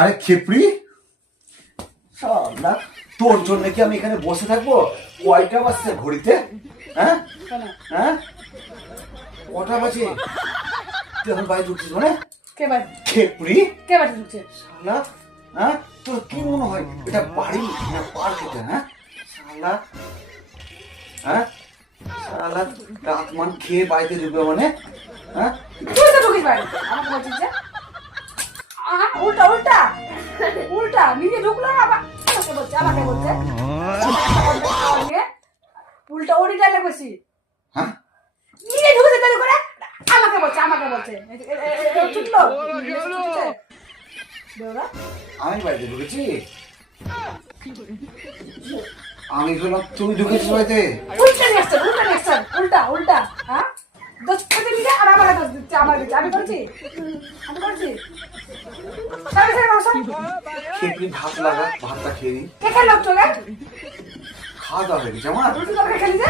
আরে খেপড়ি, তোর জন্য কি আমি এখানে বসে থাকবো? কয়টা বাজছে ঘড়িতে? হ্যাঁ হ্যাঁ, কটা বাজে? তুই এখন বাড়ি ঢুকছিস মানে? খেপড়ি, শালা, হ্যাঁ তোর কি মনে হয় এটা বাড়ি না পার্ক? এটা হ্যাঁ শালা, হ্যাঁ শালা রাত মান খেয়ে বাড়িতে ঢুকবে মানে? হ্যাঁ তুই তো ঢুকিস বাড়ি, আমাকে বলছিস যে উল্টা উল্টা উল্টা নিজে ঢুকলো আবার আমাকে বলছে উল্টা ওরই ডায়লগ বেশি। হ্যাঁ নিজে ঢুকেছে দেরি করে আমাকে বলছে ছুটলো আমি বাড়িতে ঢুকেছি? আমি বললাম তুমি ঢুকেছিস বাড়িতে? উল্টা উল্টা হ্যাঁ দোষ পেতে দিলে আর আমার দোষ দিচ্ছে, আমার দিচ্ছে। আমি করেছি খেপড়ি ভাত লাগা, ভাতটা খেয়ে নি। কে খেলো তোরা? খাওয়া দাওয়া হয়ে গেছে আমার। রুটি তরকারি খেলি যে